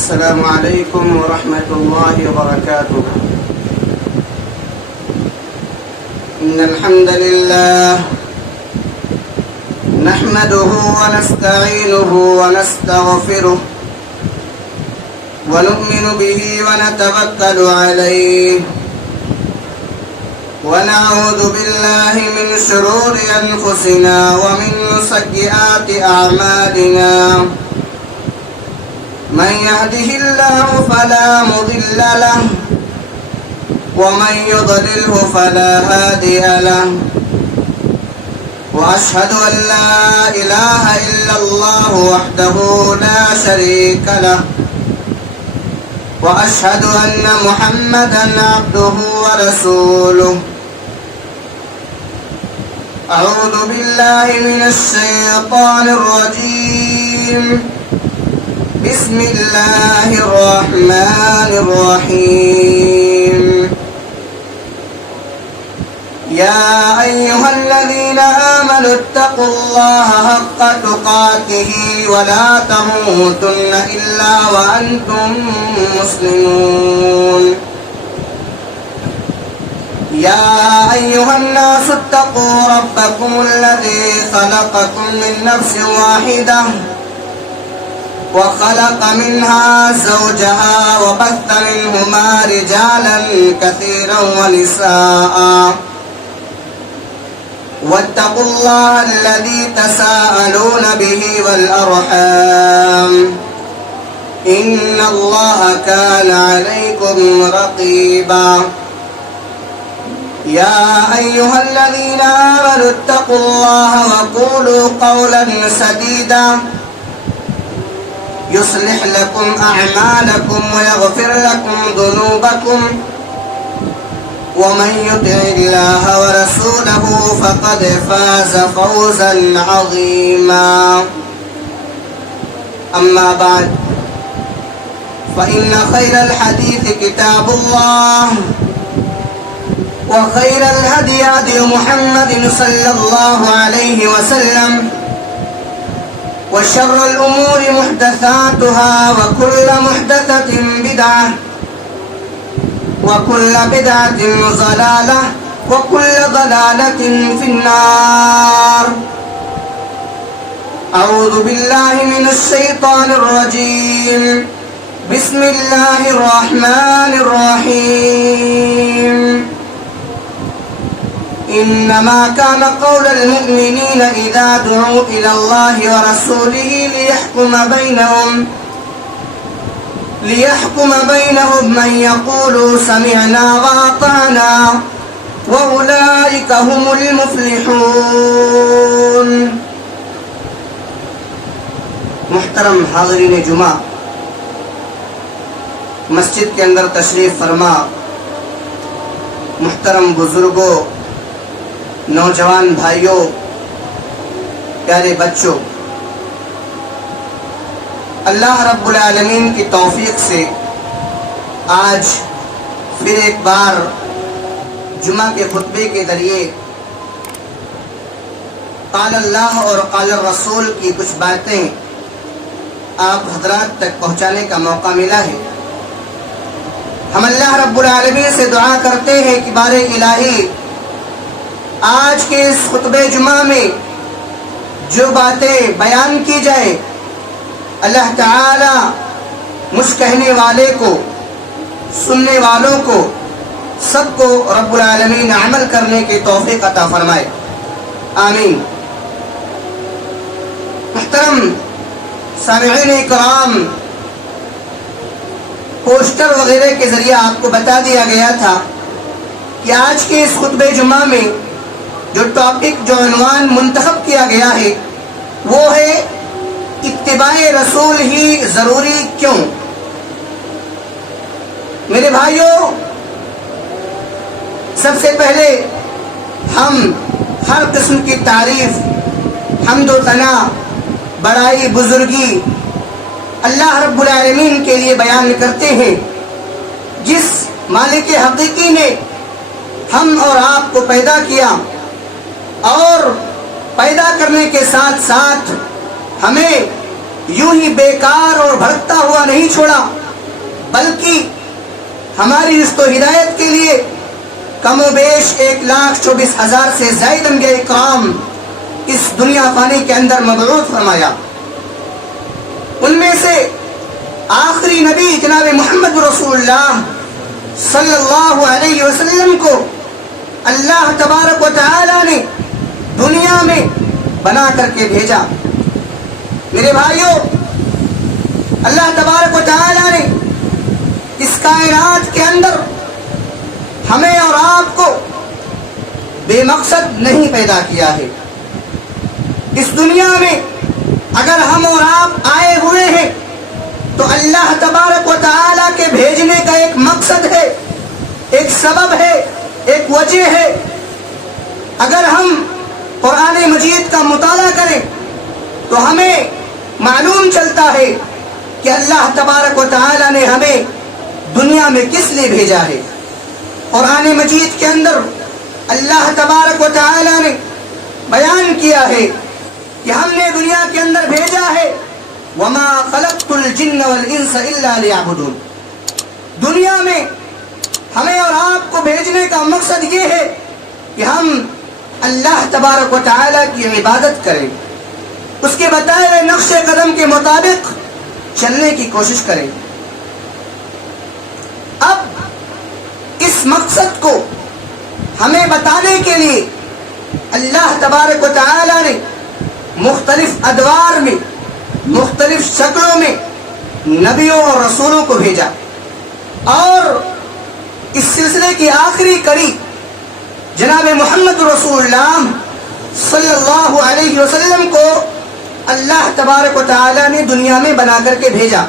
السلام عليكم ورحمة الله وبركاته. إن الحمد لله نحمده ونستعينه ونستغفره ونؤمن به ونتوكل عليه ونعوذ بالله من شرور أنفسنا ومن سيئات أعمالنا. من يهده الله فلا مضل له ومن يضلله فلا هادي له. وأشهد أن لا إله إلا الله وحده لا شريك له وأشهد أن محمدا عبده ورسوله. أعوذ بالله من الشيطان الرجيم. بسم الله الرحمن الرحيم. يا أيها الذين آمنوا اتقوا الله حق تقاته ولا تموتن إلا وأنتم مسلمون. يا أيها الناس اتقوا ربكم الذي خلقكم من نفس واحدة وخلق منها زوجها وبث منهما رجالا كثيرا ونساء واتقوا الله الذي تساءلون به والأرحام إن الله كان عليكم رقيبا. يا أيها الذين آمنوا اتقوا الله وقولوا قولا سديدا يصلح لكم أعمالكم ويغفر لكم ذنوبكم ومن يطع الله ورسوله فقد فاز فوزا عظيما. أما بعد فإن خير الحديث كتاب الله وخير الهدي هدي محمد صلى الله عليه وسلم وشر الأمور محدثاتها وكل محدثة بدعة وكل بدعة ضلالة وكل ضلالة في النار. أعوذ بالله من الشيطان الرجيم. بسم الله الرحمن الرحيم. إنما كان قول المؤمنين إذا دعوا إلى الله ورسوله ليحكم بينهم من يقول سمعنا وأطعنا وأولئك هم المفلحون. محترم حاضرین جمعہ، مسجد کے اندر تشریف فرما محترم بزرگوں، نوجوان بھائیوں، پیارے بچوں، اللہ رب العالمین کی توفیق سے آج پھر ایک بار جمعہ کے خطبے کے ذریعے قال اللہ اور قال الرسول کی کچھ باتیں آپ حضرات تک پہنچانے کا موقع ملا ہے. ہم اللہ رب العالمین سے دعا کرتے ہیں کہ بار الہی آج کے اس خطبہ جمعہ میں جو باتیں بیان کی جائیں، اللہ تعالی مجھ کہنے والے کو، سننے والوں کو، سب کو رب العالمین عمل کرنے کی توفیق عطا فرمائے. آمین. محترم سامعین اکرام، پوسٹر وغیرہ کے ذریعے آپ کو بتا دیا گیا تھا کہ آج کے اس خطبہ جمعہ میں جو ٹاپک، جو عنوان منتخب کیا گیا ہے وہ ہے اتباع رسول ہی ضروری کیوں. میرے بھائیوں، سب سے پہلے ہم ہر قسم کی تعریف، حمد و ثنا، بڑائی، بزرگی اللہ رب العالمین کے لیے بیان کرتے ہیں، جس مالک حقیقی نے ہم اور آپ کو پیدا کیا اور پیدا کرنے کے ساتھ ساتھ ہمیں یوں ہی بیکار اور بھٹکتا ہوا نہیں چھوڑا، بلکہ ہماری رزق و ہدایت کے لیے کم و بیش 1,24,000 سے زائد انبیاء کرام اس دنیا فانی کے اندر مبعوث فرمایا۔ ان میں سے آخری نبی جناب محمد رسول اللہ صلی اللہ علیہ وسلم کو اللہ تبارک و تعالی نے دنیا میں بنا کر کے بھیجا۔ میرے بھائیوں، اللہ تبارک و تعالی نے اس کائنات کے اندر ہمیں اور آپ کو بے مقصد نہیں پیدا کیا ہے۔ اس دنیا میں اگر ہم اور آپ آئے ہوئے ہیں تو اللہ تبارک و تعالی کے بھیجنے کا ایک مقصد ہے، ایک سبب ہے، ایک وجہ ہے۔ اگر ہم قرآن مجید کا مطالعہ کریں تو ہمیں معلوم چلتا ہے کہ اللہ تبارک و تعالی نے ہمیں دنیا میں کس لیے بھیجا ہے۔ قرآن مجید کے اندر اللہ تبارک و تعالی نے بیان کیا ہے کہ ہم نے دنیا کے اندر بھیجا ہے وما خلقت الجن والانس الا ليعبدون۔ دنیا میں ہمیں اور آپ کو بھیجنے کا مقصد یہ ہے کہ ہم اللہ تبارک و تعالی کی عبادت کریں، اس کے بتائے ہوئے نقش قدم کے مطابق چلنے کی کوشش کریں۔ اب اس مقصد کو ہمیں بتانے کے لیے اللہ تبارک و تعالی نے مختلف ادوار میں، مختلف شکلوں میں نبیوں اور رسولوں کو بھیجا، اور اس سلسلے کی آخری کڑی جناب محمد رسول اللہ صلی اللہ علیہ وسلم کو اللہ تبارک و تعالی نے دنیا میں بنا کر کے بھیجا۔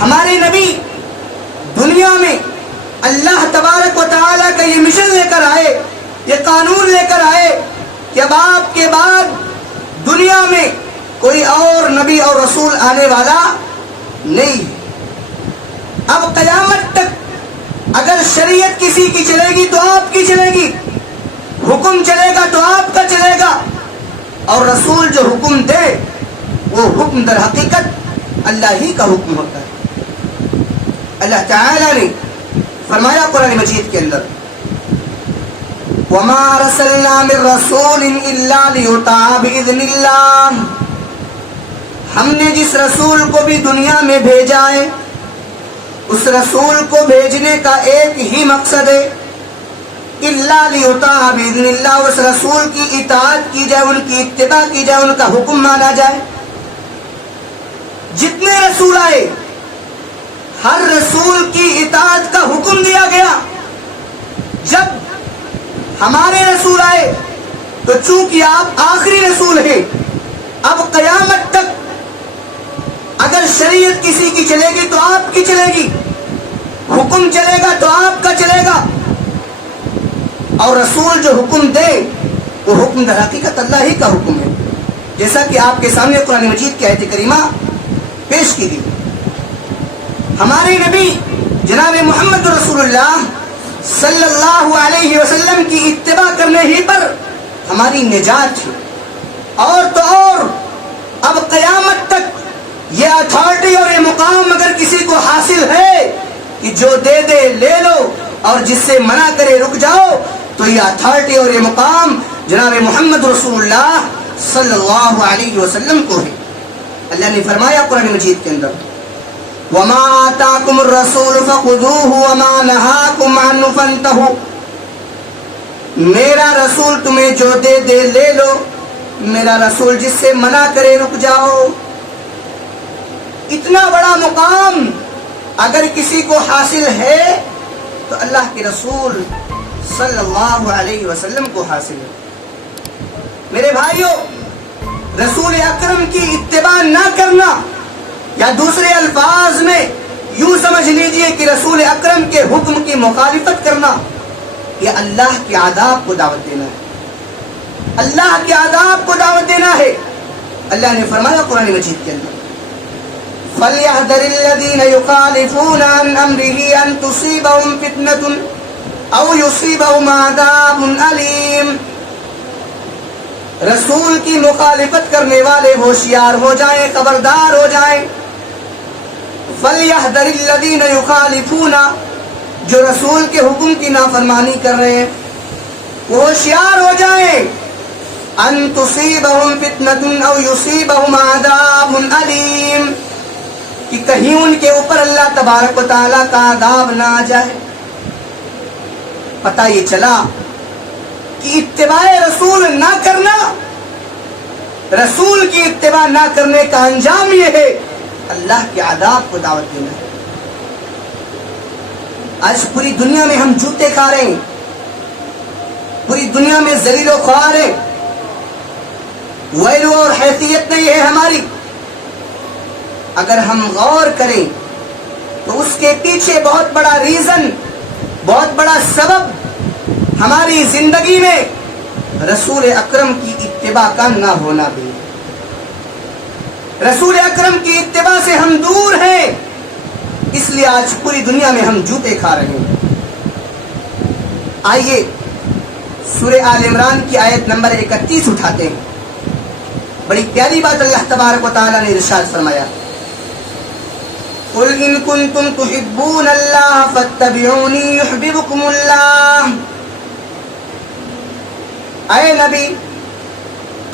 ہمارے نبی دنیا میں اللہ تبارک و تعالی کا یہ مشن لے کر آئے، یہ قانون لے کر آئے کہ اب آپ کے بعد دنیا میں کوئی اور نبی اور رسول آنے والا نہیں۔ اب قیامت تک اگر شریعت کسی کی چلے گی تو آپ کی چلے گی، حکم چلے گا تو آپ کا چلے گا، اور رسول جو حکم دے وہ حکم در حقیقت اللہ ہی کا حکم ہوتا ہے۔ اللہ تعالی نے فرمایا قرآن مجید کے اندر وَمَا رَسَلْنَا مِن رَّسُولٍ إِلَّا لِيُطَاعَ بِإِذْنِ اللَّهِ، ہم نے جس رسول کو بھی دنیا میں بھیجا ہے اس رسول کو بھیجنے کا ایک ہی مقصد ہے إِلَّا لِيُطَاعَ بِإِذْنِ اللَّهِ، اس رسول کی اطاعت کی جائے، ان کی اتباع کی جائے، ان کا حکم مانا جائے۔ جتنے رسول آئے ہر رسول کی اطاعت کا حکم دیا گیا۔ جب ہمارے رسول آئے تو چونکہ آپ آخری رسول ہیں، اب قیامت تک اگر شریعت کسی کی چلے گی تو آپ کی چلے گی، حکم چلے گا تو آپ کا چلے گا، اور رسول جو حکم دے وہ حکم در حقیقت اللہ ہی کا حکم ہے، جیسا کہ آپ کے سامنے قرآن مجید کی آیت کریمہ پیش کی گئی۔ ہمارے نبی جناب محمد رسول اللہ صلی اللہ علیہ وسلم کی اتباع کرنے ہی پر ہماری نجات ہے۔ اور تو اور اب قیامت تک یہ اتھارٹی اور یہ مقام اگر کسی کو حاصل ہے کہ جو دے دے لے لو اور جس سے منع کرے رک جاؤ، تو یہ اتھارٹی اور یہ مقام جناب محمد رسول اللہ صلی اللہ علیہ وسلم کو ہے۔ اللہ نے فرمایا قرآن مجید کے اندر وَمَا آتَاكُمُ الرَّسُولُ فَخُذُوهُ وَمَا نَهَاكُمْ عَنْهُ فَانْتَهُوا، میرا رسول تمہیں جو دے دے لے لو، میرا رسول جس سے منع کرے رک جاؤ۔ اتنا بڑا مقام اگر کسی کو حاصل ہے تو اللہ کے رسول صلی اللہ علیہ وسلم کو حاصل ہے۔ میرے بھائیوں، رسول اکرم کی اتباع نہ کرنا، یا دوسرے الفاظ میں یوں سمجھ لیجئے کہ رسول اکرم کے حکم کی مخالفت کرنا، یہ اللہ کے عذاب کو دعوت دینا ہے، اللہ کے عذاب کو دعوت دینا ہے۔ اللہ نے فرمایا قرآن مجید کے اندر فَلْيَحْذَرِ الَّذِينَ يُخَالِفُونَ عَنْ أَمْرِهِ أَن تُصِيبَهُمْ فِتْنَةٌ أَوْ يُصِيبَهُمْ عَذَابٌ أَلِيمٌ، رسول کی مخالفت کرنے والے ہوشیار ہو جائیں، خبردار ہو جائیں۔ فَلْيَحْذَرِ الَّذِينَ يُخَالِفُونَ، جو رسول کے حکم کی نافرمانی کر رہے ہیں وہ ہوشیار ہو جائیں، ان تصیبہم فتنۃ او یصیبہم عذاب علیم، کہ کہیں ان کے اوپر اللہ تبارک و تعالیٰ کا عذاب نہ آ جائے۔ پتہ یہ چلا کہ اتباع رسول نہ کرنا، رسول کی اتباع نہ کرنے کا انجام یہ ہے اللہ کے عذاب کو دعوت دینا ہے۔ آج پوری دنیا میں ہم جوتے کھا رہے ہیں، پوری دنیا میں ذلیل و خوار ہیں، ویلو اور حیثیت نہیں ہے ہماری۔ اگر ہم غور کریں تو اس کے پیچھے بہت بڑا ریزن، بہت بڑا سبب ہماری زندگی میں رسول اکرم کی اتباع کا نہ ہونا بھی۔ رسول اکرم کی اتباع سے ہم دور ہیں، اس لیے آج پوری دنیا میں ہم جوتے کھا رہے ہیں۔ آئیے سورہ آل عمران کی آیت نمبر 31 اٹھاتے ہیں۔ بڑی پیاری بات اللہ تبارک و تعالیٰ نے ارشاد فرمایا، قُلْ إِن كُنتُمْ تُحِبُّونَ اللَّهَ فَاتَّبِعُونِي يُحْبِبْكُمُ اللَّهُ۔ اے نبی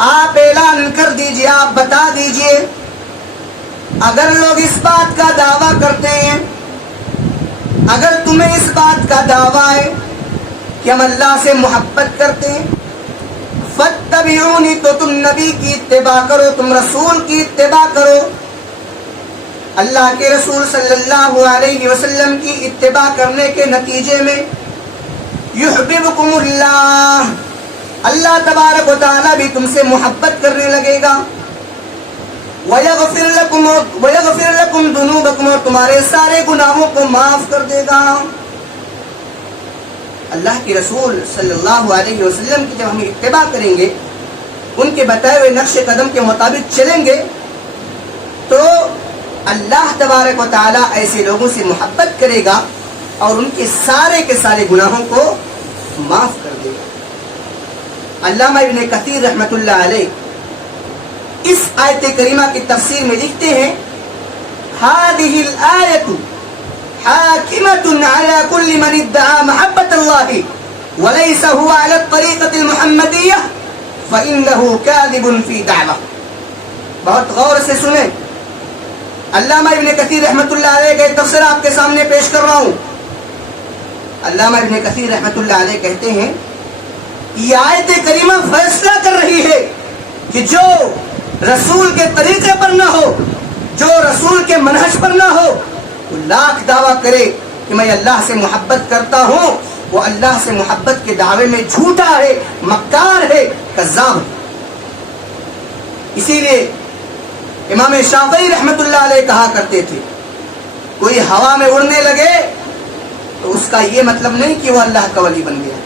آپ اعلان کر دیجئے، آپ بتا دیجئے، اگر لوگ اس بات کا دعویٰ کرتے ہیں، اگر تمہیں اس بات کا دعویٰ ہے کہ ہم اللہ سے محبت کرتے ہیں، فَاتَّبِعُونِي، تو تم نبی کی اتباع کرو، تم رسول کی اتباع کرو، اللہ کے رسول صلی اللہ علیہ وسلم کی اتباع کرنے کے نتیجے میں یحببکم اللہ، اللہ تبارک و تعالیٰ بھی تم سے محبت کرنے لگے گا، وَيَغْفِرْ لَكُمْ ذُنُوبَكُمْ، اور تمہارے سارے گناہوں کو معاف کر دے گا۔ اللہ کے رسول صلی اللہ علیہ وسلم کی جب ہم اتباع کریں گے، ان کے بتائے ہوئے نقش قدم کے مطابق چلیں گے، تو اللہ تبارک و تعالیٰ ایسے لوگوں سے محبت کرے گا اور ان کے سارے گناہوں کو معاف کر دے گا۔ علامہ ابن کثیر رحمۃ اللہ علیہ اس آیت کریمہ کی تفسیر میں لکھتے ہیں، هذه الآیۃ حاکمۃ علی کل من ادعى محبۃ اللہ وليس هو على الطریقۃ المحمدیہ فإنه کاذب فی دعوہ۔ بہت غور سے سنیں، علامہ ابن کثیر رحمۃ اللہ علیہ کا تفسیر آپ کے سامنے پیش کر رہا ہوں۔ علامہ ابن کثیر رحمۃ اللہ علیہ کہتے ہیں یہ آیت کریمہ فیصلہ کر رہی ہے کہ جو رسول کے طریقے پر نہ ہو، جو رسول کے منہج پر نہ ہو، وہ لاکھ دعویٰ کرے کہ میں اللہ سے محبت کرتا ہوں، وہ اللہ سے محبت کے دعوے میں جھوٹا ہے، مکار ہے، کذاب ہے۔ اسی لیے امام شافعی رحمۃ اللہ علیہ کہا کرتے تھے، کوئی ہوا میں اڑنے لگے تو اس کا یہ مطلب نہیں کہ وہ اللہ کا ولی بن گیا،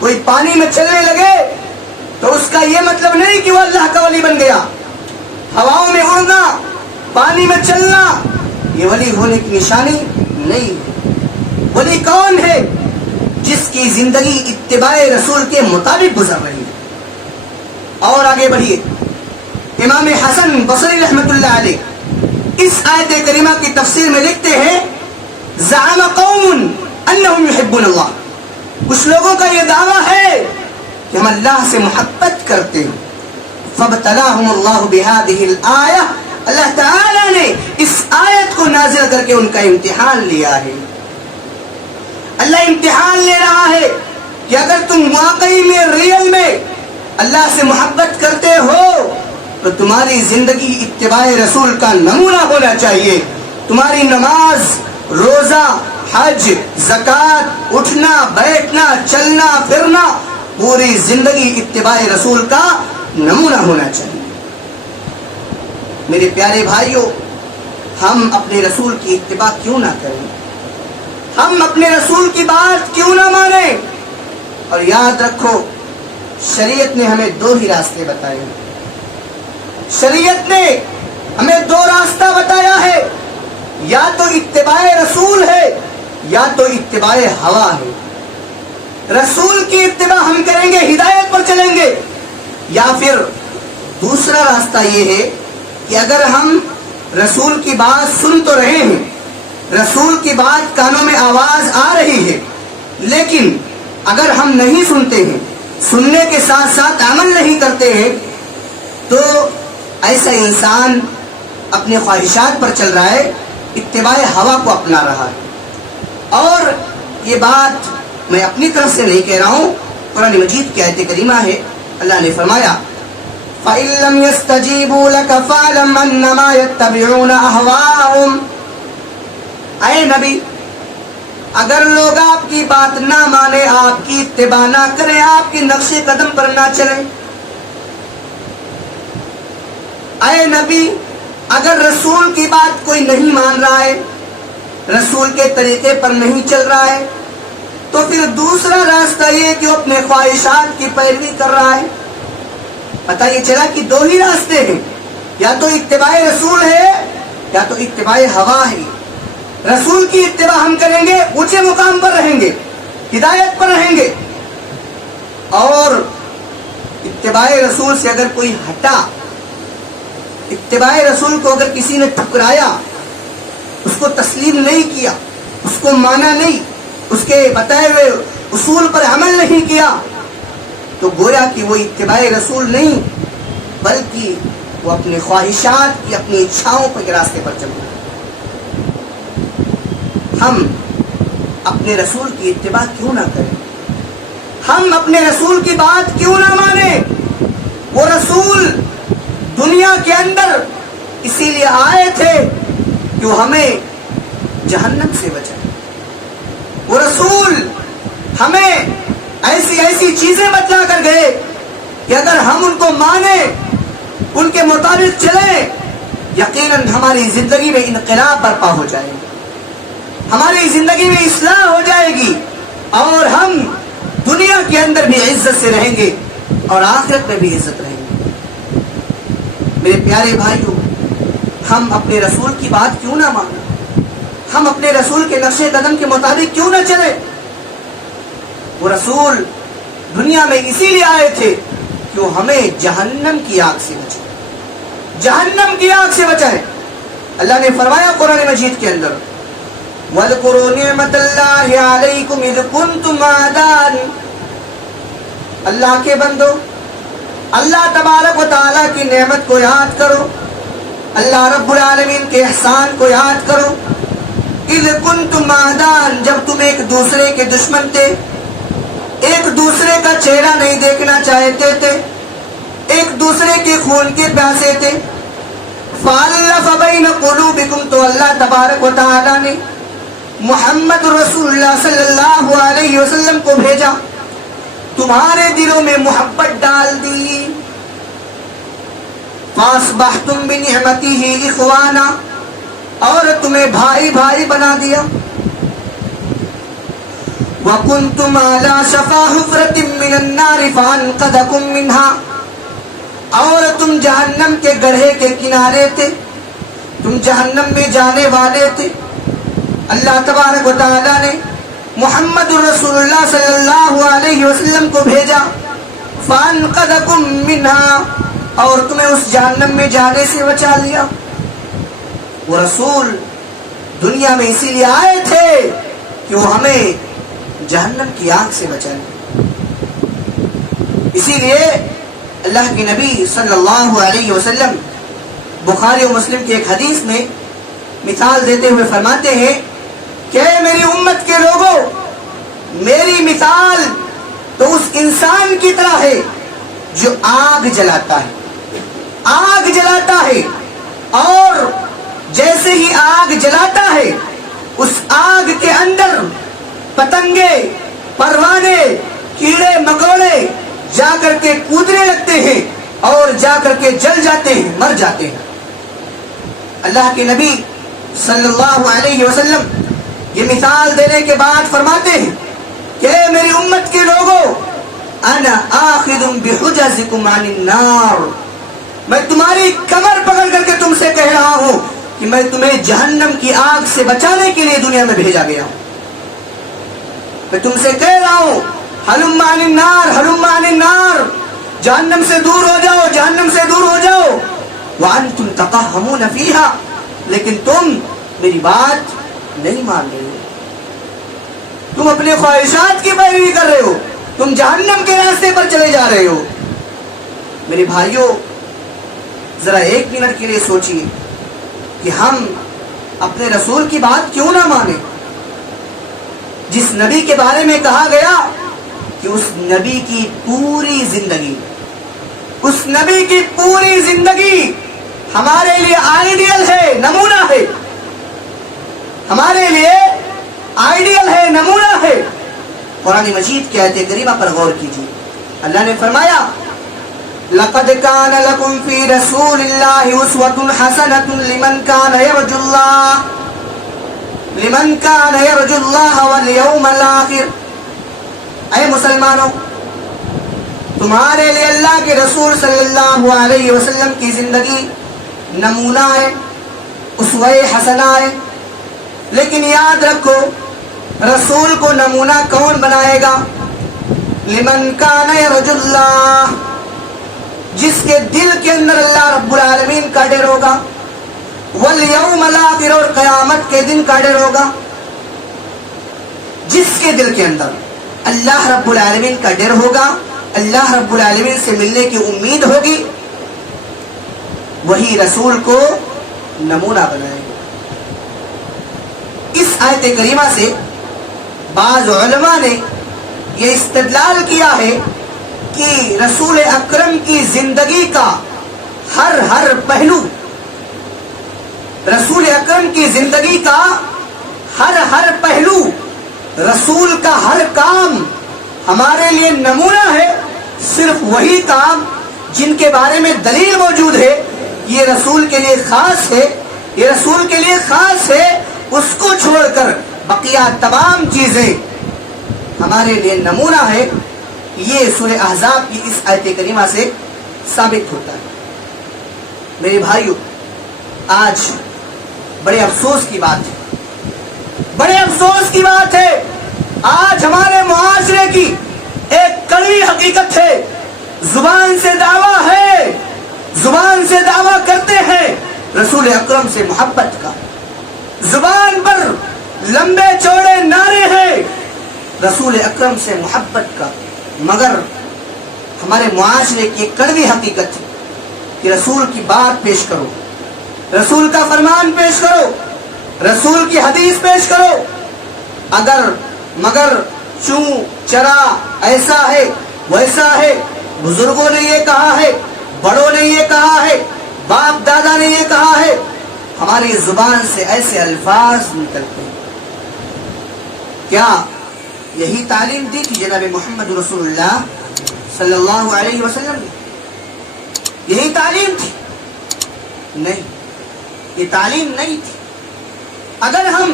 کوئی پانی میں چلنے لگے تو اس کا یہ مطلب نہیں کہ وہ اللہ کا ولی بن گیا۔ ہواؤں میں اڑنا، پانی میں چلنا یہ ولی ہونے کی نشانی نہیں ہے۔ ولی کون ہے؟ جس کی زندگی اتباع رسول کے مطابق گزر رہی ہے۔ اور آگے بڑھیے، امام حسن بصری رحمۃ اللہ علیہ اس آیت کریمہ کی تفسیر میں لکھتے ہیں، زعم قوم انہم یحبون اللہ، کچھ لوگوں کا یہ دعویٰ ہے کہ ہم اللہ سے محبت کرتے ہیں، فابتلاہم اللہ بہذہ الآیہ، اللہ تعالیٰ نے اس آیت کو نازل کر کے ان کا امتحان لیا ہے۔ اللہ امتحان لے رہا ہے کہ اگر تم واقعی میں، ریئل میں اللہ سے محبت کرتے ہو تو تمہاری زندگی اتباع رسول کا نمونہ ہونا چاہیے۔ تمہاری نماز، روزہ، حج، زکوٰۃ، اٹھنا بیٹھنا، چلنا پھرنا، پوری زندگی اتباع رسول کا نمونہ ہونا چاہیے۔ میرے پیارے بھائیوں، ہم اپنے رسول کی اتباع کیوں نہ کریں؟ ہم اپنے رسول کی بات کیوں نہ مانیں؟ اور یاد رکھو، شریعت نے ہمیں دو ہی راستے بتائے ہیں۔ شریعت نے ہمیں دو راستہ بتایا ہے، یا تو اتباع رسول ہے یا تو اتباع ہوا ہے۔ رسول کی اتباع ہم کریں گے، ہدایت پر چلیں گے، یا پھر دوسرا راستہ یہ ہے کہ اگر ہم رسول کی بات سن تو رہے ہیں، رسول کی بات کانوں میں آواز آ رہی ہے، لیکن اگر ہم نہیں سنتے ہیں، سننے کے ساتھ ساتھ عمل نہیں کرتے ہیں، تو ایسا انسان اپنے خواہشات پر چل رہا ہے، اتباع ہوا کو اپنا رہا ہے۔ اور یہ بات میں اپنی طرف سے نہیں کہہ رہا ہوں، قرآن مجید کی آیت کریمہ ہے، اللہ نے فرمایا فَإِن لَّمْ يَسْتَجِيبُوا لَكَ فَاعْلَمْ أَنَّمَا يَتَّبِعُونَ أَهْوَاءَهُمْ۔ اے نبی، اگر لوگ آپ کی بات نہ مانے، آپ کی اتباع نہ کریں، آپ کی نقش قدم پر نہ چلیں، اے نبی اگر رسول کی بات کوئی نہیں مان رہا ہے، رسول کے طریقے پر نہیں چل رہا ہے، تو پھر دوسرا راستہ یہ کہ وہ اپنے خواہشات کی پیروی کر رہا ہے۔ پتہ یہ چلا کہ دو ہی راستے ہیں، یا تو اتباع رسول ہے یا تو اتباع ہوا ہے۔ رسول کی اتباع ہم کریں گے، اونچے مقام پر رہیں گے، ہدایت پر رہیں گے، اور اتباع رسول سے اگر کوئی ہٹا، اتباع رسول کو اگر کسی نے ٹھکرایا، اس کو تسلیم نہیں کیا، اس کو مانا نہیں، اس کے بتائے ہوئے اصول پر عمل نہیں کیا، تو گویا کہ وہ اتباع رسول نہیں، بلکہ وہ اپنے خواہشات کی، اپنی اچھاؤں کے راستے پر چل رہا ہے۔ ہم اپنے رسول کی اتباع کیوں نہ کریں؟ ہم اپنے رسول کی بات کیوں نہ مانیں؟ وہ رسول دنیا کے اندر اسی لیے آئے تھے کہ وہ ہمیں جہنم سے بچائے۔ وہ رسول ہمیں ایسی ایسی چیزیں بتلا کر گئے کہ اگر ہم ان کو مانیں، ان کے مطابق چلیں، یقیناً ہماری زندگی میں انقلاب برپا ہو جائے گا، ہماری زندگی میں اصلاح ہو جائے گی، اور ہم دنیا کے اندر بھی عزت سے رہیں گے اور آخرت میں بھی عزت رہیں گے۔ میرے پیارے بھائیوں، ہم اپنے رسول کی بات کیوں نہ مانیں؟ ہم اپنے رسول کے نقش قدم کے مطابق کیوں نہ چلیں؟ وہ رسول دنیا میں اسی لیے آئے تھے کہ وہ ہمیں جہنم کی آگ سے بچائے، جہنم کی آگ سے بچائے۔ اللہ نے فرمایا قرآن مجید کے اندر وَاذْكُرُوا نِعْمَةَ اللَّهِ عَلَيْكُمْ إِذْ كُنْتُمْ أَعْدَاءً۔ اللہ کے بندو، اللہ تبارک و تعالیٰ کی نعمت کو یاد کرو، اللہ رب العالمین کے احسان کو یاد کرو۔ اِذْ كُنْتُمْ أَعْدَاءً، جب تم ایک دوسرے کے دشمن تھے، ایک دوسرے کا چہرہ نہیں دیکھنا چاہتے تھے، ایک دوسرے کے خون کے پیاسے تھے۔ فَأَلَّفَ بَيْنَ قُلُوبِكُمْ، تو اللہ تبارک و تعالیٰ نے محمد رسول اللہ صلی اللہ علیہ وسلم کو بھیجا، تمہارے دلوں میں محبت ڈال دی۔ فَأَصْبَحْتُمْ بِنِعْمَتِهِ إِخْوَانًا، اور تمہیں بھائی بھائی بنا دیا۔ وَكُنْتُمْ عَلَى شَفَا حُفْرَةٍ مِّنَ النَّارِ فَأَنْقَذَكُمْ مِنْهَا، اور تم جہنم کے گڑھے کے کنارے تھے، تم جہنم میں جانے والے تھے۔ اللہ تبارک و تعالیٰ نے محمد رسول اللہ صلی اللہ علیہ وسلم کو بھیجا، فَأَنْقَذَكُمْ مِنْهَا، اور تمہیں اس جہنم میں جانے سے بچا لیا۔ وہ رسول دنیا میں اسی لیے آئے تھے کہ وہ ہمیں جہنم کی آگ سے بچائیں۔ اسی لیے اللہ کے نبی صلی اللہ علیہ وسلم بخاری و مسلم کی ایک حدیث میں مثال دیتے ہوئے فرماتے ہیں کہ میری امت کے لوگوں، میری مثال تو اس انسان کی طرح ہے جو آگ جلاتا ہے، آگ جلاتا ہے، اور جیسے ہی آگ جلاتا ہے اس آگ کے اندر پتنگے، پروانے، کیڑے مکوڑے جا کر کے کودنے لگتے ہیں اور جا کر کے جل جاتے ہیں، مر جاتے ہیں۔ اللہ کے نبی صلی اللہ علیہ وسلم یہ مثال دینے کے بعد فرماتے ہیں کہ میری امت کے لوگوں، انا آخذ بحجزکم عن النار، میں تمہاری کمر پکڑ کر کے تم سے کہہ رہا ہوں کہ میں تمہیں جہنم کی آگ سے بچانے کے لیے دنیا میں بھیجا گیا ہوں۔ میں تم سے کہہ رہا ہوں ہلم عن النار، ہلم عن النار، جہنم سے دور ہو جاؤ، جہنم سے دور ہو جاؤ، وانتم تقہمون فیہا، لیکن تم میری بات نہیں مان رہے ہو، تم اپنے خواہشات کی پیروی کر رہے ہو، تم جہنم کے راستے پر چلے جا رہے ہو۔ میرے بھائیوں، ذرا ایک منٹ کے لیے سوچئے کہ ہم اپنے رسول کی بات کیوں نہ مانیں، جس نبی کے بارے میں کہا گیا کہ اس نبی کی پوری زندگی، اس نبی کی پوری زندگی ہمارے لیے آئیڈیل ہے، نمونہ ہے، ہمارے لیے آئیڈیل ہے، نمونہ ہے۔ قرآن مجید کی آیت کریمہ پر غور کیجیے، اللہ نے فرمایا لَقَدْ كَانَ لَكُمْ فِي رَسُولِ اللَّهِ أُسْوَةٌ حَسَنَةٌ لِمَنْ كَانَ يَرْجُو اللَّهَ وَالْيَوْمَ الْآخِرَ۔ اے مسلمانوں، تمہارے لیے اللہ کے رسول صلی اللہ علیہ وسلم کی زندگی نمونہ ہے، اسوہ حسنہ ہے، لیکن یاد رکھو رسول کو نمونہ کون بنائے گا؟ لمن کان یرجو اللہ، جس کے دل کے اندر اللہ رب العالمین کا ڈر ہوگا، والیوم الاخر، اور قیامت کے دن کا ڈر ہوگا۔ جس کے دل کے اندر اللہ رب العالمین کا ڈر ہوگا، اللہ رب العالمین سے ملنے کی امید ہوگی، وہی رسول کو نمونہ بنائے گا۔ اس آیت کریمہ سے بعض علماء نے یہ استدلال کیا ہے کہ رسول اکرم کی زندگی کا ہر پہلو، رسول اکرم کی زندگی کا ہر پہلو، رسول کا ہر کام ہمارے لیے نمونہ ہے۔ صرف وہی کام جن کے بارے میں دلیل موجود ہے یہ رسول کے لیے خاص ہے، یہ رسول کے لیے خاص ہے، اس کو چھوڑ کر بقیہ تمام چیزیں ہمارے لیے نمونہ ہے۔ یہ سورہ احزاب کی اس آیت کریمہ سے ثابت ہوتا ہے۔ میرے بھائیو، آج بڑے افسوس کی بات ہے، بڑے افسوس کی بات ہے، آج ہمارے معاشرے کی ایک کڑوی حقیقت ہے، زبان سے دعویٰ ہے، زبان سے دعویٰ کرتے ہیں رسول اکرم سے محبت کا، زبان پر لمبے چوڑے نعرے ہیں رسول اکرم سے محبت کا، مگر ہمارے معاشرے کی ایک کڑوی حقیقت ہے کہ رسول کی بات پیش کرو، رسول کا فرمان پیش کرو، رسول کی حدیث پیش کرو، اگر مگر چوں چرا، ایسا ہے ویسا ہے، بزرگوں نے یہ کہا ہے، بڑوں نے یہ کہا ہے، باپ دادا نے یہ کہا ہے، ہماری زبان سے ایسے الفاظ نکلتے ہیں۔ کیا یہی تعلیم دی کہ جناب محمد رسول اللہ صلی اللہ علیہ وسلم نے؟ یہی تعلیم تھی؟ نہیں، یہ تعلیم نہیں تھی۔ اگر ہم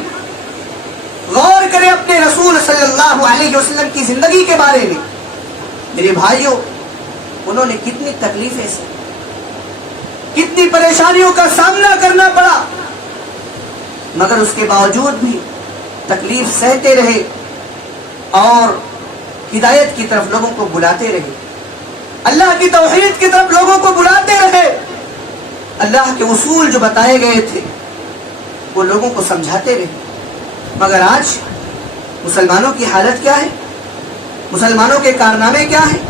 غور کریں اپنے رسول صلی اللہ علیہ وسلم کی زندگی کے بارے میں، میرے بھائیوں، انہوں نے کتنی تکلیفیں سے، کتنی پریشانیوں کا سامنا کرنا پڑا، مگر اس کے باوجود بھی تکلیف سہتے رہے اور ہدایت کی طرف لوگوں کو بلاتے رہے، اللہ کی توحید کی طرف لوگوں کو بلاتے رہے، اللہ کے اصول جو بتائے گئے تھے وہ لوگوں کو سمجھاتے رہے۔ مگر آج مسلمانوں کی حالت کیا ہے؟ مسلمانوں کے کارنامے کیا ہیں؟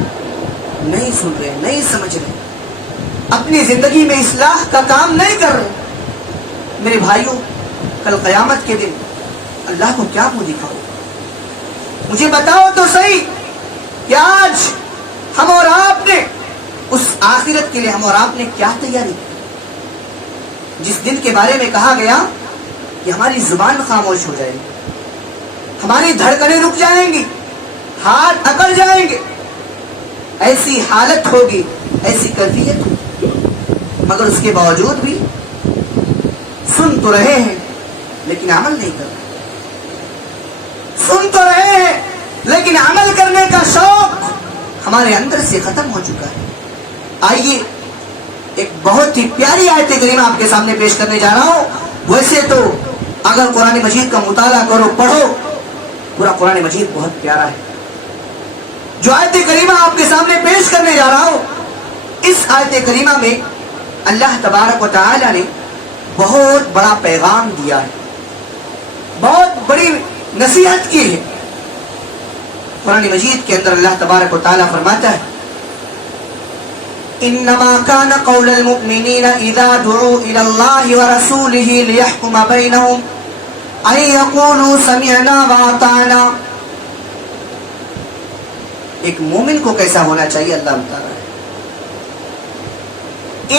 نہیں سن رہے، نہیں سمجھ رہے، اپنی زندگی میں اصلاح کا کام نہیں کر رہے۔ میرے بھائیوں، کل قیامت کے دن اللہ کو کیا منہ دکھاؤ؟ مجھے بتاؤ تو صحیح کہ آج ہم اور آپ نے اس آخرت کے لیے ہم اور آپ نے کیا تیاری کی، جس دن کے بارے میں کہا گیا کہ ہماری زبان خاموش ہو جائے گی، ہماری دھڑکنیں رک جائیں گی، ہاتھ اکڑ جائیں گے، ایسی حالت ہوگی، ایسی کیفیت ہوگی، مگر اس کے باوجود بھی سن تو رہے ہیں لیکن عمل نہیں کر رہے، سن تو رہے ہیں لیکن عمل کرنے کا شوق ہمارے اندر سے ختم ہو چکا ہے۔ آئیے ایک بہت ہی پیاری آیت کریمہ آپ کے سامنے پیش کرنے جا رہا ہوں۔ ویسے تو اگر قرآن مجید کا مطالعہ کرو، پڑھو، پورا قرآن مجید بہت پیارا ہے، جو آیت کریمہ آپ کے سامنے پیش کرنے جا رہا ہوں، اس آیت کریمہ میں اللہ تبارک و تعالی نے بہت بڑا پیغام دیا ہے، بہت بڑی نصیحت کی ہے۔ قرآن مجید کے اندر اللہ تبارک و تعالی فرماتا ہے انما كان قول المؤمنين اذا دعوا الى الله ورسوله ليحكم بينهم ان يقولوا سمعنا واطعنا۔ ایک مومن کو کیسا ہونا چاہیے اللہ بتا رہا ہے،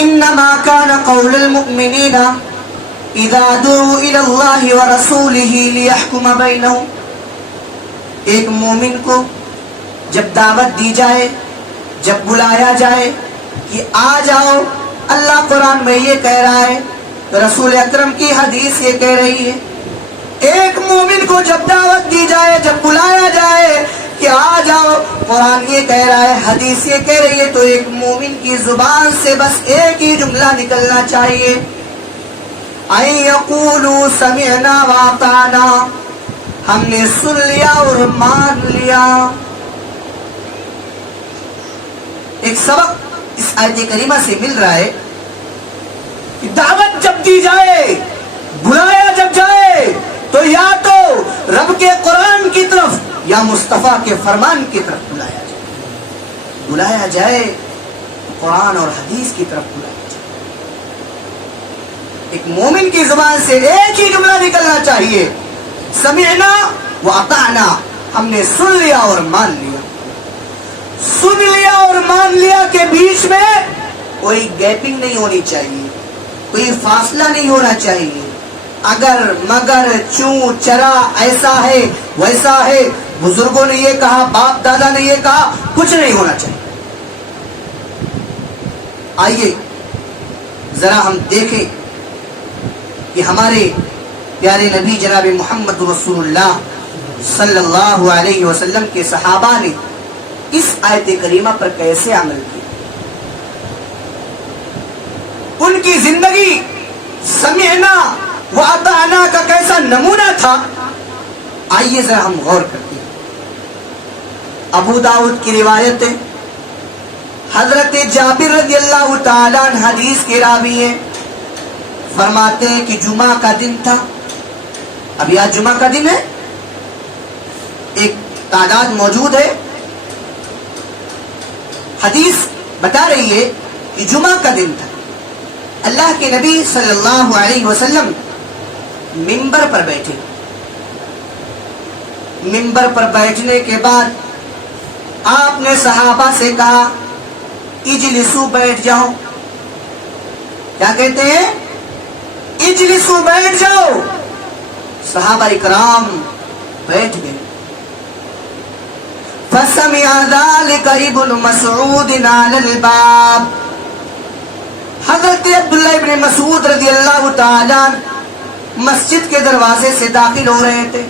انما كان قول المؤمنين اذا دعوا الى الله ورسوله ليحكم بينهم۔ ایک مومن کو جب دعوت دی جائے، جب بلایا جائے کہ آ جاؤ، اللہ قرآن میں یہ کہہ رہا ہے، رسول اکرم کی حدیث یہ کہہ رہی ہے، ایک مومن کو جب دعوت دی جائے، جب بلایا جائے کہ آ جاؤ، قرآن یہ کہہ رہا ہے، حدیث یہ کہہ رہی ہے، تو ایک مومن کی زبان سے بس ایک ہی جملہ نکلنا چاہیے، ان یقولوا سمعنا واطعنا، ہم نے سن لیا اور مان لیا۔ ایک سبق اس آیت کریمہ سے مل رہا ہے کہ دعوت جب دی جائے، بلایا جب جائے، تو یا تو رب کے قرآن کی طرف یا مصطفیٰ کے فرمان کی طرف بلایا جائے، قرآن اور حدیث کی طرف بلایا جائے۔ ایک مومن کی زبان سے ایک ہی جملہ نکلنا چاہیے، سمعنا واطعنا، ہم نے سن لیا اور مان لیا۔ سن لیا اور مان لیا کے بیچ میں کوئی گیپنگ نہیں ہونی چاہیے، کوئی فاصلہ نہیں ہونا چاہیے، اگر مگر چوں چرا، ایسا ہے ویسا ہے، بزرگوں نے یہ کہا، باپ دادا نے یہ کہا، کچھ نہیں ہونا چاہیے۔ آئیے ذرا ہم دیکھیں کہ ہمارے پیارے نبی جناب محمد رسول اللہ صلی اللہ علیہ وسلم کے صحابہ نے اس آیت کریمہ پر کیسے عمل کیا، ان کی زندگی سمعنا واطعنا کا کیسا نمونہ تھا، آئیے ذرا ہم غور کرتے ہیں۔ ابو داؤد کی روایت ہے، حضرت جابر رضی اللہ تعالیٰ عنہ حدیث کے راوی ہیں، فرماتے ہیں کہ جمعہ کا دن تھا، ابھی آج جمعہ کا دن ہے، ایک تعداد موجود ہے، حدیث بتا رہی ہے کہ جمعہ کا دن تھا، اللہ کے نبی صلی اللہ علیہ وسلم منبر پر بیٹھے، منبر پر بیٹھنے کے بعد آپ نے صحابہ سے کہا اجلسو، بیٹھ جاؤ۔ کیا کہتے ہیں؟ اجلسو، بیٹھ جاؤ۔ صحابہ اکرام بیٹھ گئے۔ فسمع ذلك ابن مسعود على الباب، حضرت عبداللہ ابن مسعود رضی اللہ تعالیٰ مسجد کے دروازے سے داخل ہو رہے تھے،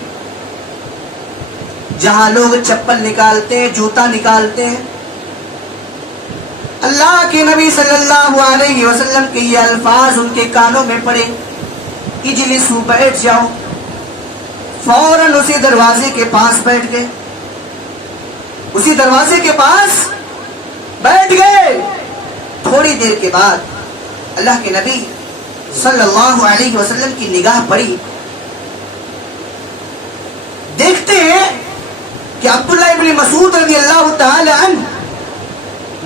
جہاں لوگ چپل نکالتے ہیں، جوتا نکالتے ہیں۔ اللہ کے نبی صلی اللہ علیہ وسلم کے یہ الفاظ ان کے کانوں میں پڑے، اجلسو، بیٹھ جاؤ۔ فوراً اسی دروازے کے پاس بیٹھ گئے، اسی دروازے کے پاس بیٹھ گئے۔ تھوڑی دیر کے بعد اللہ کے نبی صلی اللہ علیہ وسلم کی نگاہ پڑی، دیکھتے ہیں کہ عبداللہ ابن مسعود رضی اللہ تعالی عنہ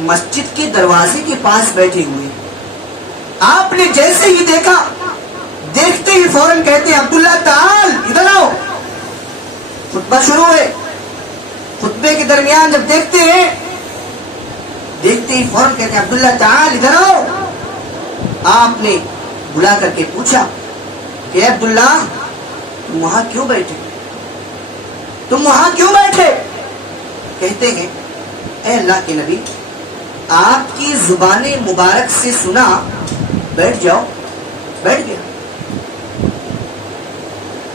مسجد کے دروازے کے پاس بیٹھے ہوئے۔ آپ نے جیسے ہی دیکھا، دیکھتے ہی فوراً کہتے ہیں عبداللہ تعال ادھر آؤ۔ خطبہ شروع ہے، خطبے کے درمیان جب دیکھتے ہیں، دیکھتے ہی فوراً کہتے ہیں عبداللہ تعال ادھر آؤ۔ آپ نے بلا کر کے پوچھا کہ عبداللہ تم وہاں کیوں بیٹھے، تم وہاں کیوں بیٹھے؟ کہتے ہیں اے اللہ کے نبی، آپ کی زبان مبارک سے سنا، بیٹھ جاؤ۔ بیٹھ گیا۔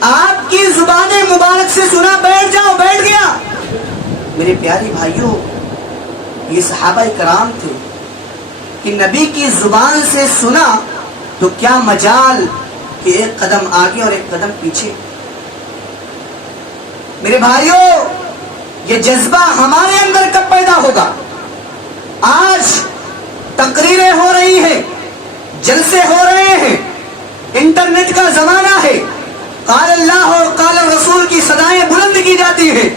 آپ کی زبان مبارک سے سنا، بیٹھ جاؤ، بیٹھ گیا۔ میرے پیارے بھائیوں، یہ صحابہ کرام تھے کہ نبی کی زبان سے سنا تو کیا مجال کہ ایک قدم آگے اور ایک قدم پیچھے۔ میرے بھائیوں، یہ جذبہ ہمارے اندر کب پیدا ہوگا؟ آج تقریریں ہو رہی ہیں، جلسے ہو رہے ہیں، انٹرنیٹ کا زمانہ ہے، قال اللہ اور قال رسول کی صدائیں بلند کی جاتی ہیں،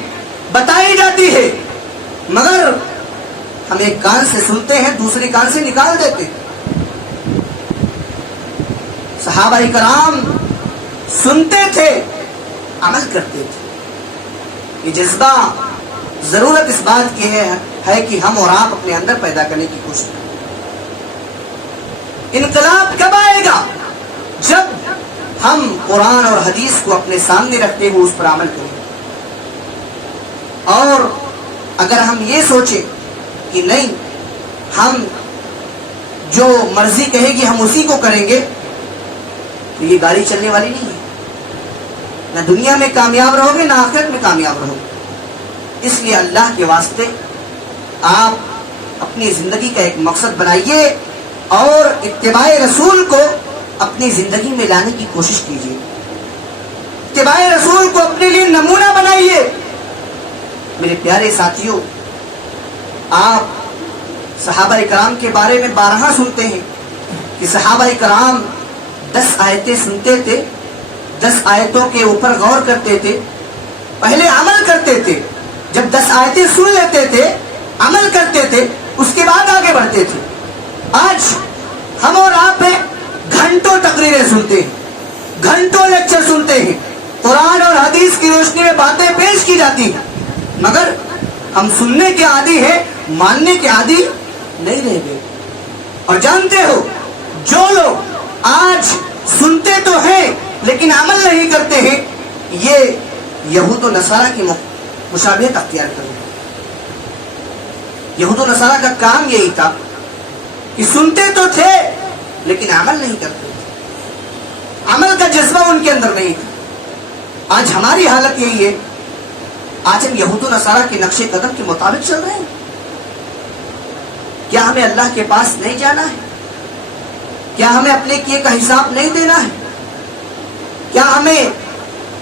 بتائی جاتی ہے، مگر ہم ایک کان سے سنتے ہیں، دوسری کان سے نکال دیتے ہیں۔ صحابہ کرام سنتے تھے، عمل کرتے تھے۔ یہ جذبہ ضرورت اس بات کی ہے کہ ہم اور آپ اپنے اندر پیدا کرنے کی کوشش کریں۔ انقلاب کب آئے گا؟ جب ہم قرآن اور حدیث کو اپنے سامنے رکھتے ہوئے اس پر عمل کریں۔ اور اگر ہم یہ سوچیں کہ نہیں، ہم جو مرضی کہے گی ہم اسی کو کریں گے، تو یہ گاڑی چلنے والی نہیں ہے۔ نہ دنیا میں کامیاب رہو گے، نہ آخرت میں کامیاب رہو گے۔ اس لیے اللہ کے واسطے آپ اپنی زندگی کا ایک مقصد بنائیے اور اتباع رسول کو اپنی زندگی میں لانے کی کوشش کیجیے۔ اتباع رسول کو اپنے لیے نمونہ بنائیے۔ میرے پیارے ساتھیوں، آپ صحابہ کرام کے بارے میں بارہا سنتے ہیں کہ صحابہ کرام 10 آیتیں سنتے تھے، 10 آیتوں کے اوپر غور کرتے تھے، پہلے عمل کرتے تھے، جب 10 آیتیں سن لیتے تھے، عمل کرتے تھے، اس کے بعد آگے بڑھتے تھے۔ آج ہم اور آپ گھنٹوں تقریریں سنتے ہیں، گھنٹوں لیکچر سنتے ہیں، قرآن اور حدیث کی روشنی میں باتیں پیش کی جاتی ہیں، مگر ہم سننے کے عادی ہیں، ماننے کے عادی نہیں رہ گئے۔ اور جانتے ہو، جو لوگ آج سنتے تو ہیں لیکن عمل نہیں کرتے ہیں، یہ یہود و نصارہ کی مشابہت اختیار کریں۔ یہود و نصارہ کا کام یہی تھا کہ سنتے تو تھے لیکن عمل نہیں کرتے تھے، عمل کا جذبہ ان کے اندر نہیں تھا۔ آج ہماری حالت یہی ہے، آج ہم یہود و نصارہ کے نقش قدم کے مطابق چل رہے ہیں۔ کیا ہمیں اللہ کے پاس نہیں جانا ہے؟ کیا ہمیں اپنے کیے کا حساب نہیں دینا ہے؟ کیا ہمیں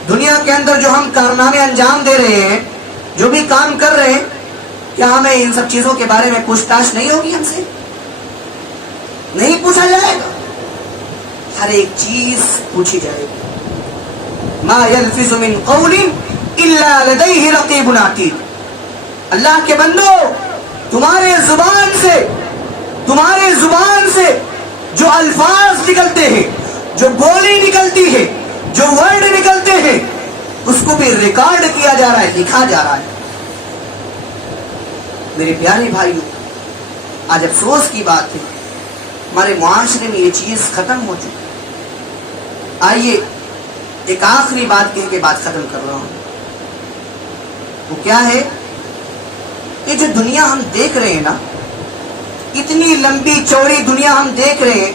دنیا کے اندر جو ہم کارنامے انجام دے رہے ہیں، جو بھی کام کر رہے ہیں، کیا ہمیں ان سب چیزوں کے بارے میں پوچھ تاچھ نہیں ہوگی؟ ہم سے نہیں پوچھا جائے گا؟ ہر ایک چیز پوچھی جائے گی۔ ما یلفظ من قول الا لدیہ رقیب عتید۔ اللہ کے بندو، تمہارے زبان سے جو الفاظ نکلتے ہیں، جو بولی نکلتی ہے، جو ورڈ نکلتے ہیں، اس کو بھی ریکارڈ کیا جا رہا ہے، لکھا جا رہا ہے۔ میرے پیارے بھائیوں، آج افسوس کی بات ہے، ہمارے معاشرے میں یہ چیز ختم ہو چکی۔ آئیے ایک آخری بات کہہ کے بات ختم کر رہا ہوں۔ وہ کیا ہے؟ یہ جو دنیا ہم دیکھ رہے ہیں نا، اتنی لمبی چوڑی دنیا ہم دیکھ رہے ہیں،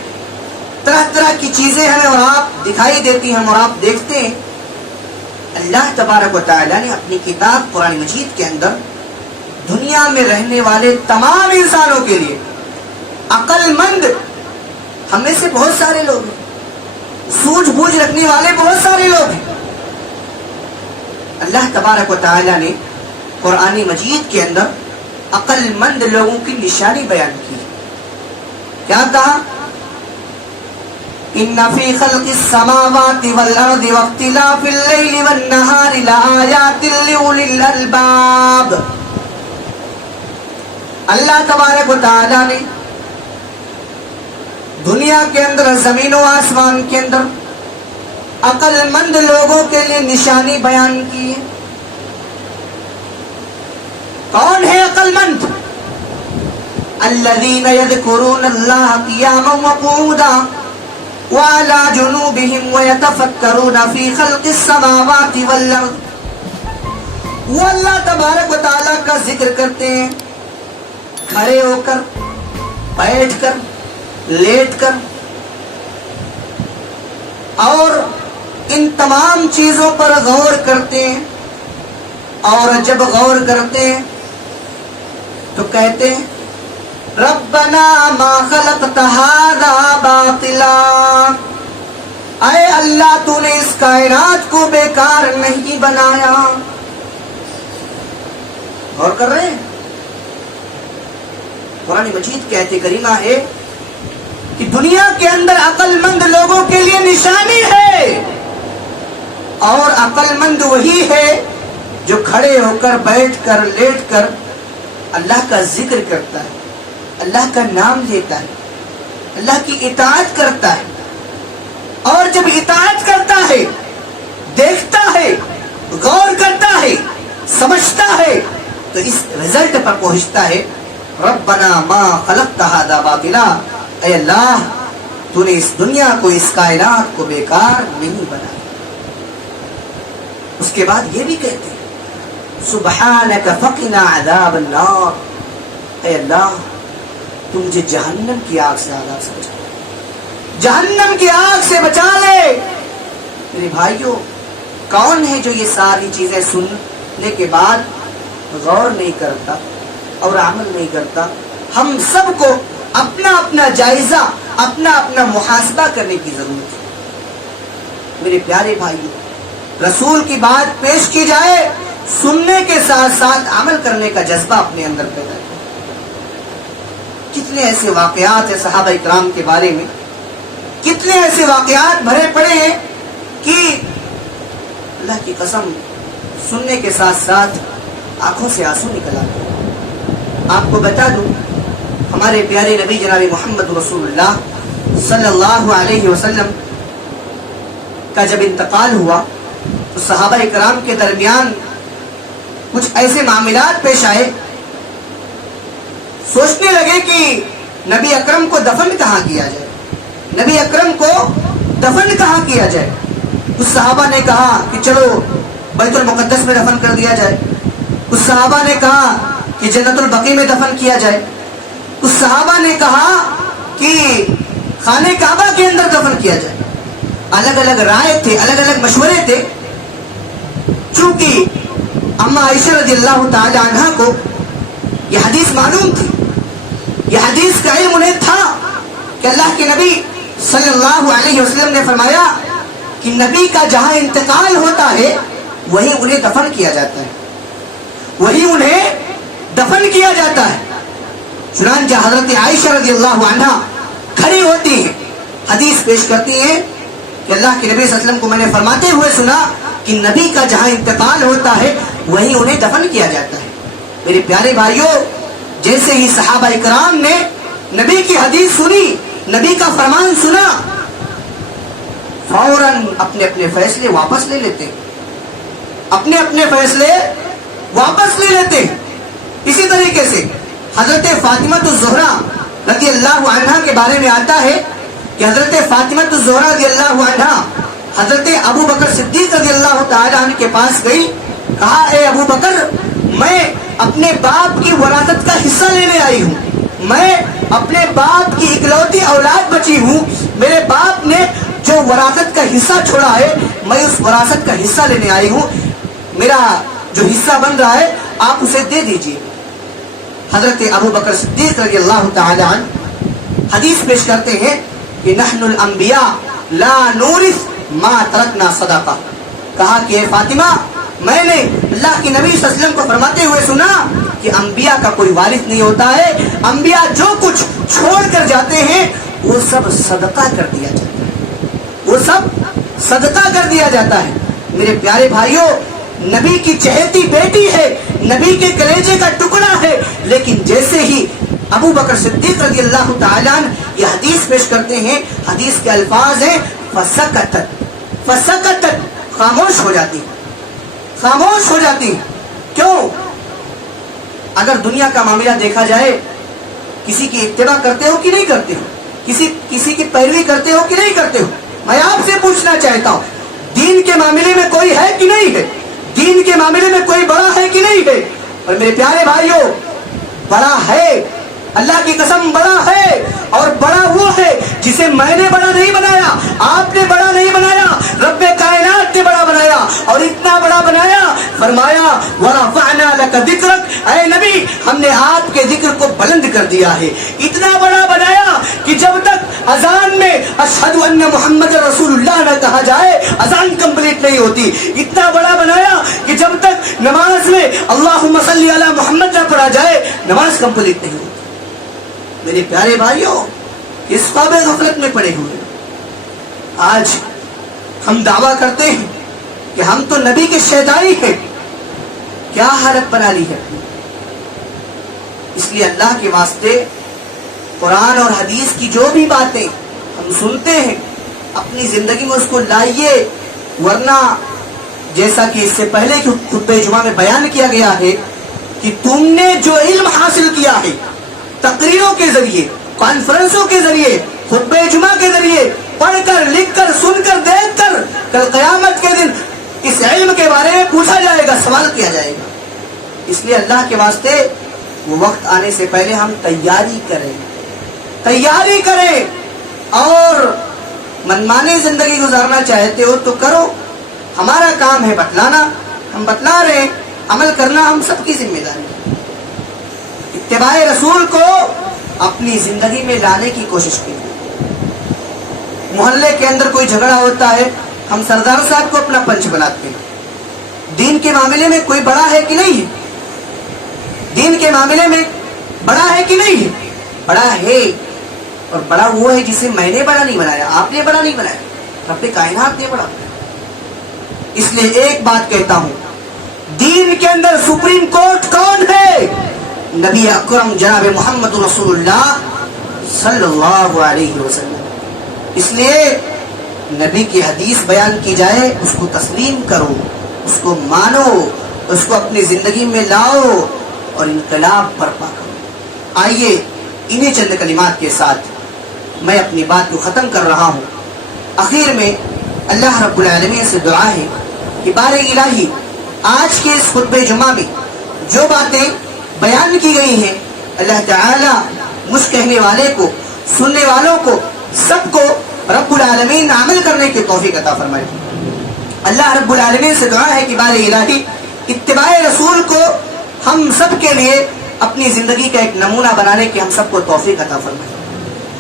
طرح طرح کی چیزیں ہمیں اور آپ دکھائی دیتی ہیں، ہم اور آپ دیکھتے ہیں۔ اللہ تبارک و تعالیٰ نے اپنی کتاب قرآن مجید کے اندر دنیا میں رہنے والے تمام انسانوں کے لیے، عقل مند ہم میں سے بہت سارے لوگ ہیں، سوجھ بوجھ رکھنے والے بہت سارے لوگ ہیں، اللہ تبارک و تعالیٰ نے قرآن مجید کے اندر عقل مند لوگوں کی نشانی بیان کی۔ کیا کہا؟ ان فی خلق السماوات والارض واختلاف اللیل والنہار لآیات لأولی الالباب۔ اللہ تبارک و تعالیٰ نے دنیا کے اندر، زمین و آسمان کے اندر عقل مند لوگوں کے لیے نشانی بیان کی ہے۔ کون ہے عقل مند؟ الذین یذکرون اللہ قیاما وقعودا وعلی جنوبہم ویتفکرون فی خلق السماوات والارض۔ وہ اللہ تبارک و تعالیٰ کا ذکر کرتے ہیں کھڑے ہو کر، بیٹھ کر، لیٹ کر، اور ان تمام چیزوں پر غور کرتے ہیں۔ اور جب غور کرتے ہیں تو کہتے ہیں ربنا ما خلقت ھذا باطلا، اے اللہ تو نے اس کائنات کو بیکار نہیں بنایا۔ غور کر رہے ہیں؟ قرآن مجید کی آیت کریمہ ہے کہ دنیا کے اندر عقل مند لوگوں کے لیے نشانی ہے، اور عقل مند وہی ہے جو کھڑے ہو کر، بیٹھ کر، لیٹ کر اللہ کا ذکر کرتا ہے، اللہ کا نام لیتا ہے، اللہ کی اطاعت کرتا ہے، اور جب اطاعت کرتا ہے، دیکھتا ہے، غور کرتا ہے، سمجھتا ہے، تو اس رزلٹ پر پہنچتا ہے ربنا ما خلقت ھذا باطلا، اے اللہ تو نے اس دنیا کو، اس کائنات کو بیکار نہیں بنایا۔ اس کے بعد یہ بھی کہتے ہیں سبحانک فقنا عذاب النار، اے اللہ تو مجھے جہنم کی آگ سے عذاب سے بچا لے، جہنم کی آگ سے بچا لے۔ میرے بھائیوں، کون ہے جو یہ ساری چیزیں سننے کے بعد غور نہیں کرتا اور عمل نہیں کرتا؟ ہم سب کو اپنا اپنا جائزہ، اپنا اپنا محاسبہ کرنے کی ضرورت ہے۔ میرے پیارے بھائیوں، رسول کی بات پیش کی جائے، سننے کے ساتھ ساتھ عمل کرنے کا جذبہ اپنے اندر پیدا کریں۔ کتنے ایسے واقعات ہیں صحابہ اکرام کے بارے میں، کتنے ایسے واقعات بھرے پڑے ہیں کہ اللہ کی قسم سننے کے ساتھ ساتھ آنکھوں سے آنسو نکل آتے ہیں۔ آپ کو بتا دوں، ہمارے پیارے نبی جناب محمد رسول اللہ صلی اللہ علیہ وسلم کا جب انتقال ہوا تو صحابہ اکرام کے درمیان کچھ ایسے معاملات پیش آئے، سوچنے لگے کہ نبی اکرم کو دفن کہاں کیا جائے، نبی اکرم کو دفن کہاں کیا جائے۔ کچھ صحابہ نے کہا کہ چلو بیت المقدس میں دفن کر دیا جائے، کچھ صحابہ نے کہا کہ جنت البقیع میں دفن کیا جائے، کچھ صحابہ نے کہا کہ خانہ کعبہ کے اندر دفن کیا جائے۔ الگ الگ رائے تھے، الگ الگ مشورے تھے۔ چونکہ اما عائشہ رضی اللہ تعالی عنہ کو یہ حدیث معلوم تھی، یہ حدیث کا علم انہیں تھا کہ اللہ کے نبی صلی اللہ علیہ وسلم نے فرمایا کہ نبی کا جہاں انتقال ہوتا ہے وہیں انہیں دفن کیا جاتا ہے، وہیں انہیں دفن کیا جاتا ہے۔ چنانچہ حضرت عائشہ رضی اللہ عنہ کھڑی ہوتی ہیں، حدیث پیش کرتی ہیں کہ اللہ کے نبی صلی اللہ علیہ وسلم کو میں نے فرماتے ہوئے سنا کہ نبی کا جہاں انتقال ہوتا ہے وہیں انہیں دفن کیا جاتا ہے۔ میرے پیارے بھائیوں، جیسے ہی صحابہ اکرام نے نبی کی حدیث سنی، نبی کا فرمان سنا، فوراً اپنے اپنے فیصلے واپس لے لیتے، اپنے اپنے فیصلے واپس لے لیتے۔ اسی طریقے سے حضرت فاطمہ الزہرا رضی اللہ عنہا کے بارے میں آتا ہے کہ حضرت فاطمہ الزہرا رضی اللہ عنہا حضرت ابو بکر صدیق رضی اللہ تعالی عنہ کے پاس گئی، کہا اے ابو بکر، میں اپنے باپ کی وراثت کا حصہ لینے آئی ہوں، میں اپنے باپ کی اکلوتی اولاد بچی ہوں، میرے باپ نے جو وراثت کا حصہ چھوڑا ہے میں اس وراثت کا حصہ لینے آئی ہوں، میرا جو حصہ بن رہا ہے آپ اسے دے دیجئے۔ حضرت ابو بکر صدیق رضی اللہ تعالی عنہ حدیث پیش کرتے ہیں کہ نحن الانبیاء لا نورث ما ترکنا صدقہ، کہا کہ اے فاطمہ، میں نے اللہ کے نبی صلی اللہ علیہ وسلم کو فرماتے ہوئے سنا کہ انبیاء کا کوئی وارث نہیں ہوتا ہے، انبیاء جو کچھ چھوڑ کر جاتے ہیں وہ سب صدقہ کر دیا جاتا ہے، وہ سب صدقہ کر دیا جاتا ہے۔ میرے پیارے بھائیوں، نبی کی چہیتی بیٹی ہے، نبی کے کلیجے کا ٹکڑا ہے، لیکن جیسے ہی ابو بکر صدیق رضی اللہ تعالی عنہ یہ حدیث پیش کرتے ہیں، حدیث کے الفاظ ہیں فسکتت، فسکتت، خاموش ہو جاتی، خاموش ہو جاتی۔ کیوں؟ اگر دنیا کا معاملہ دیکھا جائے، کسی کی اتباع کرتے ہو کہ نہیں کرتے ہو، کسی کی پیروی کرتے ہو کہ نہیں کرتے ہو؟ میں آپ سے پوچھنا چاہتا ہوں، دین کے معاملے میں کوئی ہے کہ نہیں ہے؟ دین کے معاملے میں کوئی بڑا ہے کہ نہیں ہے؟ اور میرے پیارے بھائیوں، بڑا ہے، اللہ کی قسم بڑا ہے، اور بڑا وہ ہے جسے میں نے بڑا نہیں بنایا، آپ نے بڑا نہیں بنایا، رب کائنات نے بڑا بنایا، اور اتنا بڑا بنایا، فرمایا وَرَفَعْنَا لَكَ ذِكْرَكَ، اے نبی ہم نے آپ کے ذکر کو بلند کر دیا ہے۔ اتنا بڑا بنایا کہ جب تک اذان میں اشہد ان محمد رسول اللہ نہ کہا جائے اذان کمپلیٹ نہیں ہوتی۔ اتنا بڑا بنایا کہ جب تک نماز میں اللہم صلی علی محمد نہ پڑھا جائے نماز کمپلیٹ نہیں ہوتی۔ میرے پیارے بھائیوں، اس خواب غفلت میں پڑے ہوئے آج ہم دعویٰ کرتے ہیں کہ ہم تو نبی کے شیدائی ہیں، کیا حالت بنا لی ہے۔ اس لیے اللہ کے واسطے قرآن اور حدیث کی جو بھی باتیں ہم سنتے ہیں اپنی زندگی میں اس کو لائیے، ورنہ جیسا کہ اس سے پہلے کہ خطبہ جمعہ میں بیان کیا گیا ہے کہ تم نے جو علم حاصل کیا ہے تقریروں کے ذریعے، کانفرنسوں کے ذریعے، خطبہ جمعہ کے ذریعے، پڑھ کر، لکھ کر، سن کر، دیکھ کر، کل قیامت کے دن اس علم کے بارے میں پوچھا جائے گا، سوال کیا جائے گا۔ اس لیے اللہ کے واسطے وہ وقت آنے سے پہلے ہم تیاری کریں اور منمانی زندگی گزارنا چاہتے ہو تو کرو، ہمارا کام ہے بتلانا، ہم بتلا رہے ہیں، عمل کرنا ہم سب کی ذمہ داری ہے۔ اتباع رسول کو اپنی زندگی میں لانے کی کوشش کیجیے۔ محلے کے اندر کوئی جھگڑا ہوتا ہے، ہم سردار صاحب کو اپنا پنچ بناتے ہیں۔ دین کے معاملے میں کوئی بڑا ہے کہ نہیں ہے؟ دین کے معاملے میں بڑا ہے کہ نہیں ہے؟ بڑا ہے، اور بڑا وہ ہے جسے میں نے بڑا نہیں بنایا، آپ نے بڑا نہیں بنایا، رب کائنات نے بڑا بنایا۔ اس لیے ایک بات کہتا ہوں، دین کے اندر سپریم کورٹ کون ہے؟ نبی اکرم جناب محمد رسول اللہ صلی اللہ علیہ وسلم۔ اس لیے نبی کی حدیث بیان کی جائے اس کو تسلیم کرو، اس کو مانو، اس کو اپنی زندگی میں لاؤ اور انقلاب برپا کرو۔ آئیے انہیں چند کلمات کے ساتھ میں اپنی بات کو ختم کر رہا ہوں۔ آخر میں اللہ رب العالمین سے دعا ہے کہ بار الہی آج کے اس خطبہ جمعہ میں جو باتیں بیان کی گئی ہیں اللہ تعالی مجھ کہنے والے کو، سننے والوں کو، سب کو رب العالمین عمل کرنے کی توفیق عطا فرمائے۔ اللہ رب العالمین سے دعا ہے کہ بار الہی اتباع رسول کو ہم سب کے لیے اپنی زندگی کا ایک نمونہ بنانے کی ہم سب کو توفیق عطا فرمائے۔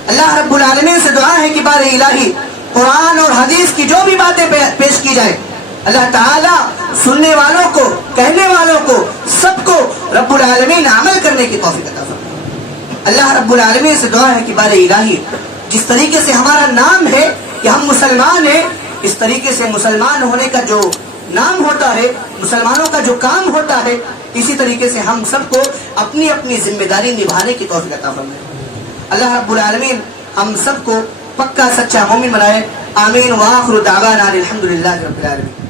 اللہ رب العالمین سے دعا ہے کہ بار الہی قرآن اور حدیث کی جو بھی باتیں پیش کی جائے اللہ تعالیٰ سننے والوں کو، کہنے والوں کو، سب کو رب العالمین عمل کرنے کی توفیق عطا فرمائے۔ اللہ رب العالمین سے دعا ہے کہ بار الہی جس طریقے سے ہمارا نام ہے کہ ہم مسلمان ہیں، اس طریقے سے مسلمان ہونے کا جو نام ہوتا ہے، مسلمانوں کا جو کام ہوتا ہے، اسی طریقے سے ہم سب کو اپنی اپنی ذمہ داری نبھانے کی توفیق عطا فرمائے۔ اللہ رب العالمین ہم سب کو پکا سچا مومن بنائے۔ آمین۔ وآخر دعوانا الحمدللہ رب العالمین۔